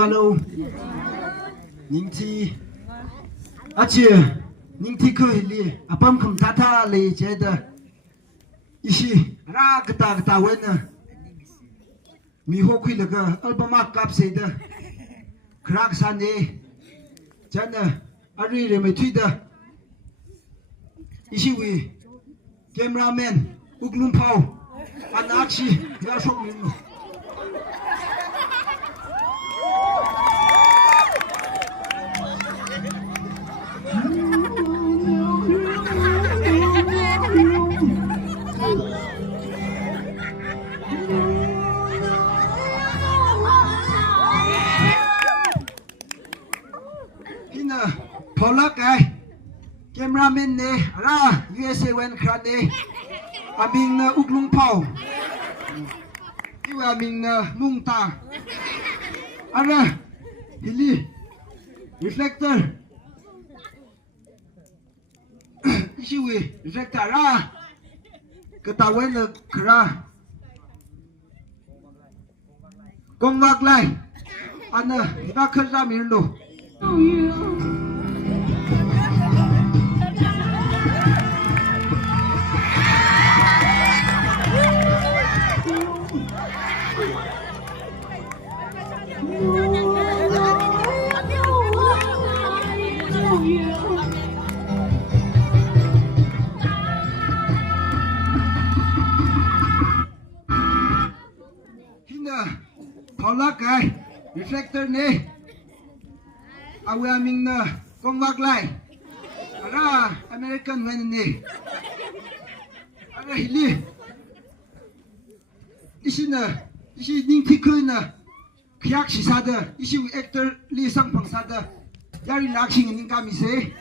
Hello, Ning Thi, Ning Thi ko hili, apam kum tata le jeda, ishi ra kata wena, mi ho kui laga albama kap seda, krak sane, jana ari re me tuida, ishi wi, cameraman, uglum pau, anakshi, ya shok minu. Polak cameraman ne ra USA wen kran ne aming na uklung pau iwa aming na mung ta ara hili reflector isiwi reflector ra ketawen na kra kongwak lai ana ina khara mirlo Polak reflector ne awaming na kongwak lai ara American wen ne ara hili isi Ning Thi ko na kyak sisada isi actor li sang pang sada yari laksing ning kami se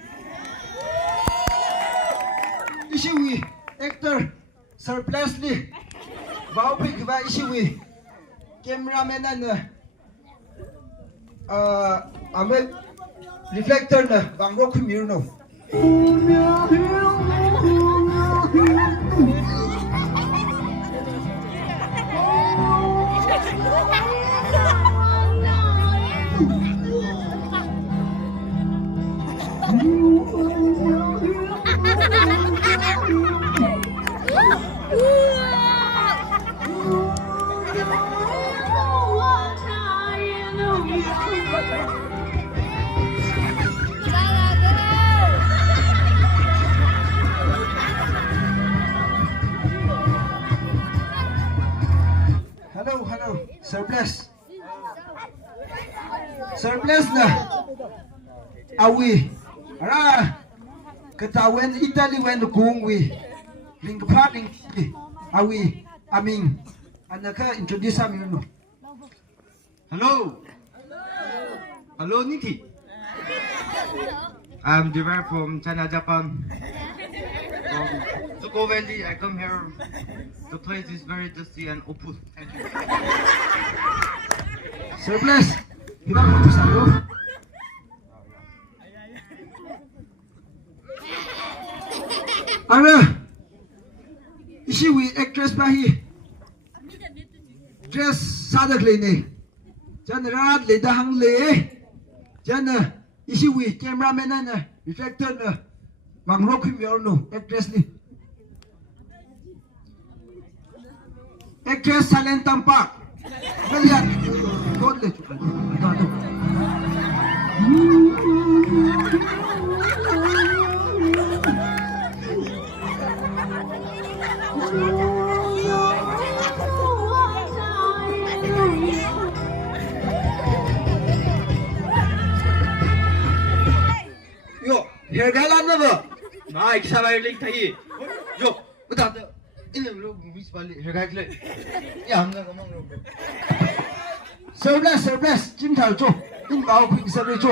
isi wi actor surplus li baupik ba isi wi cameraman na ame reflector na bangro khumir no Hello, surplus na awi ara ketawen Italy wen kungwi ling parting awi aming anaka introduce amin no Hello Ning Thi. I'm Divar from China, Japan. From Zuko Valley, I come here. The place is very dusty and open. Thank you. Surplus, kita mau salo. Ara, isi wi actress bahi. Dress sadak le ne. Jan rat le dah hang le. Jan isi wi cameraman na reflector na. Mang rokim yor no actress ni. Actress Salen Tampak. Kalian, god le. Yo, here galan na ba? Nay, kisabay link tayo. Yo, udah. Ilang lo Miss Bali hergak le. Ya hamna kamang lo. Service, Jim Thảo cho, in bảo khuyên service cho,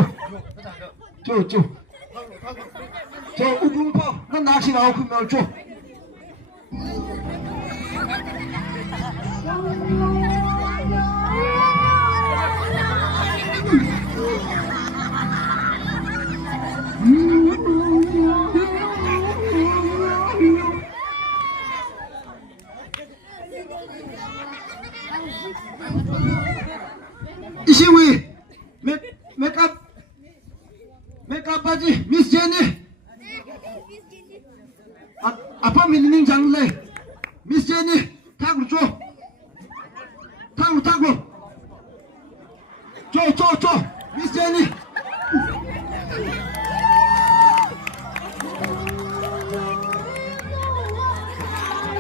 cho, u bung phao, nó nát xí bảo khuyên bảo cho. Isiwi, make up baji, Miss Jenny. Apa meaning jang le? Miss Jenny, thang cho, thang, cho, Miss Jenny.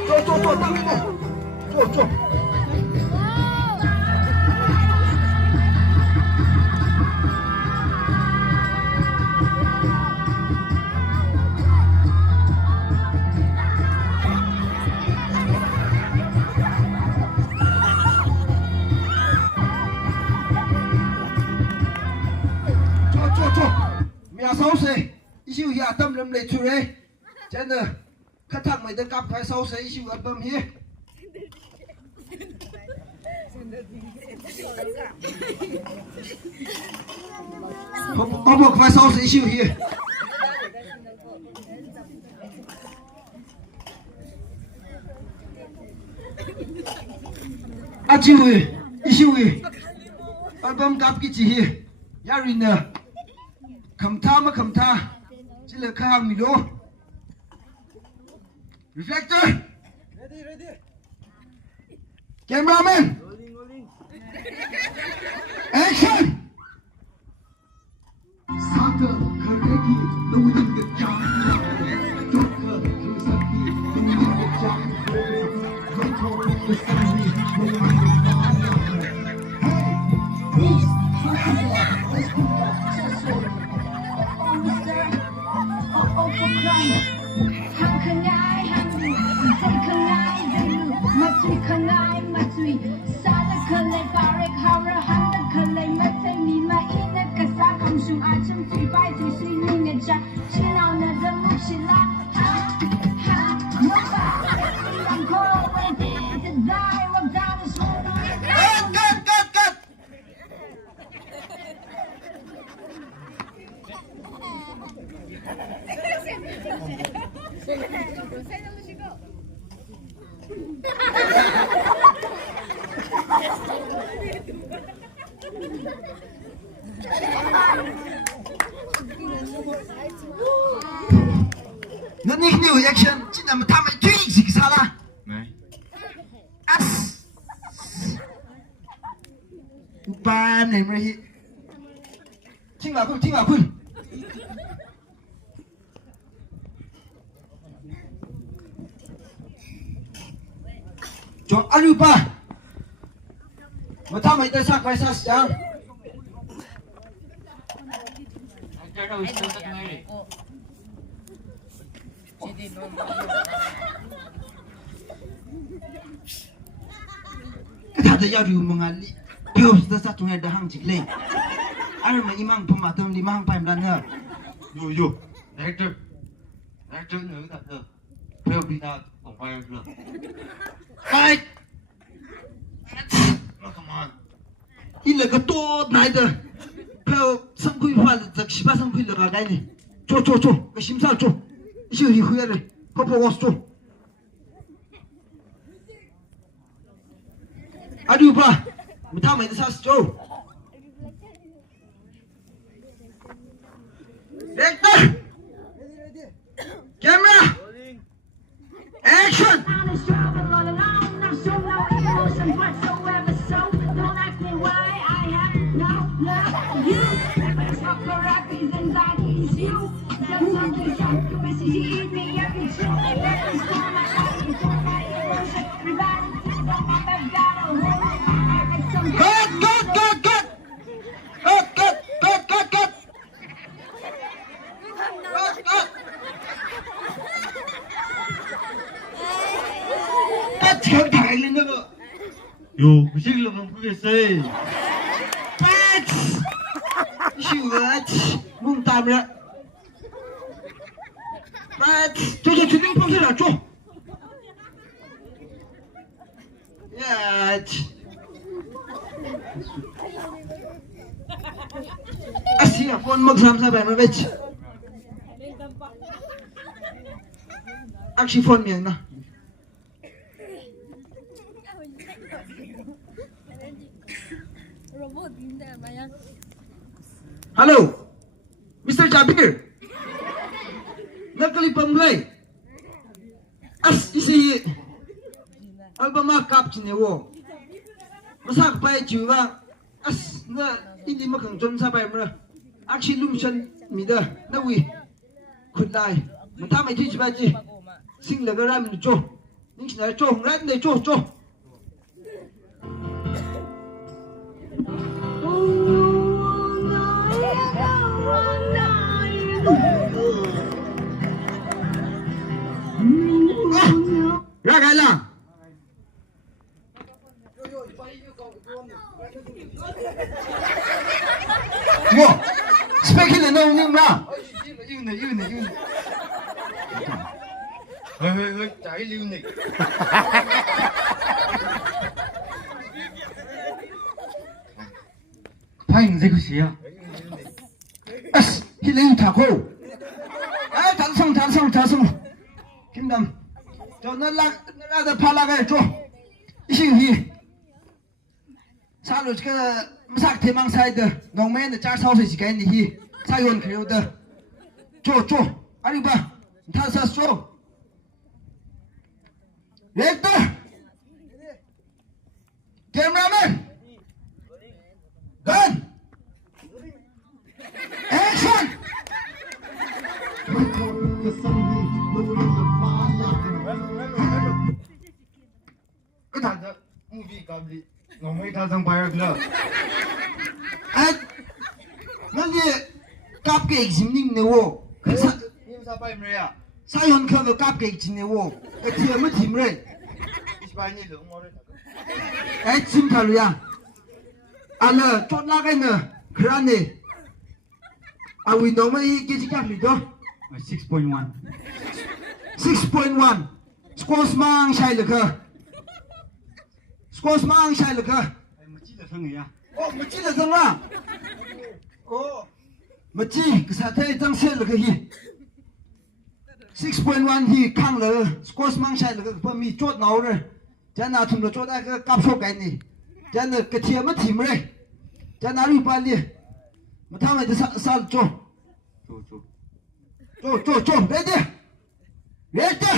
Cho, thang cho. Mẹ xấu xí, yêu nhà tâm lâm lệ chú rê, chân nè, khát thằng mày đang cặp phải xấu xí, yêu ớt bầm hi. Ông buộc phải xấu xí yêu hi. À chú ơi, yêu hi, ớt bầm cặp cái gì hi, yari nè. Khẩm tha chỉ là khang mì lô reflector ready cameraman action soccer karegi no winning the jump joker who's a key no winning the jump right home the sunny no winning the fire hey let's go Hang khang ai hang say khang ai dulu matui khang ai matui sada khalai barek hara handa khalai matai mi ma ina kasa kam shung a chum tui bai tui sui ni nga cha chinao na da mu shila ha no ba I'm going to die walk down the street cut nó nicht new action chỉ là một tham ấy truy gì sao là Này. as ba này mới听老棍cho alupa mà tham ấy tới sắc phải sắc chẳng Actor daw still not married. cái thằng đấy giao điều mà ngali điều gì ta chúng ta đã hàng chích lên anh mà imang phàm tôm đi mang phàm đàn nữa Yo. Actor nữ thật được. Theo đi ta cũng phải được. cái Oh, come on. in là cái to này đó theo sang quy hoa là giặc sĩ ba sang quy là cái này cho cái sim sao cho yêu hi khuya rồi không có cho alupa mà tham ấy tới sắc cho Director! Camera! Action! Cut! 哟，不行了，我不给谁。Pat! Shoot! Mung tam ra. Pat! Cho chuyến phong sẽ là cho. Yeah. Asia phone mag sam sa ban vech. Actually phone miệng na. Hello, Mr. Jabir. Nakali pamglay. As isi Alabama Cup chinewo. Masak pai chuwa. As na hindi makang jon sa pai mra. Actually lumshan mida na wi. Khudai. Mata mai chi ba chi. Sing la garam ni cho. Ning sna cho rat ne cho cho. Ra cái là Mo speaking in no nim ra Yêu này. Hơi, trái lưu này. Phanh gì cái gì à? as hi lên thả khô ai thằng xong kim đâm cho nó ra được pha la cái cho xin hi sao rồi cái sắc thế mang sai được nông men để trả sau thì cái này hi sai hơn cái đó cho anh ba thằng sao cho Victor cameraman gun action Cái thằng đó movie cầm đi, nó mấy thằng sang bay rồi. anh nó gì cáp cái exam ning này wo Nhưng sao bay mày à? sai hơn cái cáp cái exam này wo cái gì mà thím rồi Ispai ni lu ngồi đấy. ai chim thà rồi à anh chốt la cái nữa khăn này à we know mấy cái gì cáp gì đó 6.1. 6.1 scores mang sai được cơ scores mang sai được cơ Mà chỉ là thằng người à? ô mà chỉ là thằng à ô mà chỉ cái sao thế tăng xe được cái gì 6.1 thì khang là scores mang sai được cơ bởi vì chốt nào rồi cho nên thùng đó chốt ai cái cáp số cái này cho nên cái thiệp mất thím rồi cho nên đi bao nhiêu mà thằng này thì sao cho ready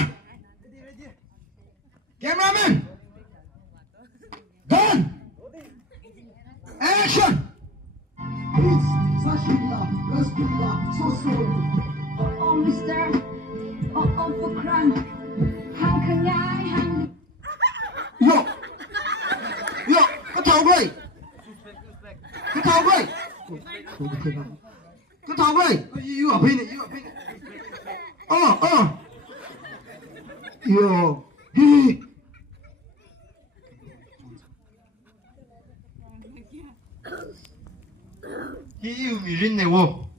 cameraman gun action Oh, Mr. Oh, for crime. Hang khang ngai hang. yo cái thầu rồi you ở bên này yo hi Hi yêu mì rin này wo.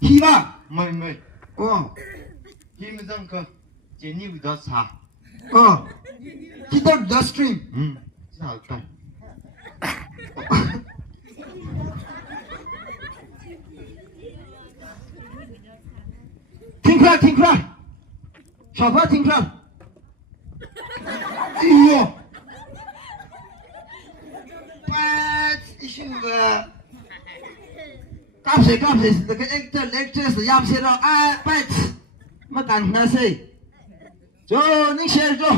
hi ba Mày. Hi mình rằng cơ. Chỉ nhiều đó xa. hi đó the stream Sao tay. Think ra sao phải think ra yo Pat issue cáp sẽ cái actress yam sẽ đó Pat mà cần na say cho những share cho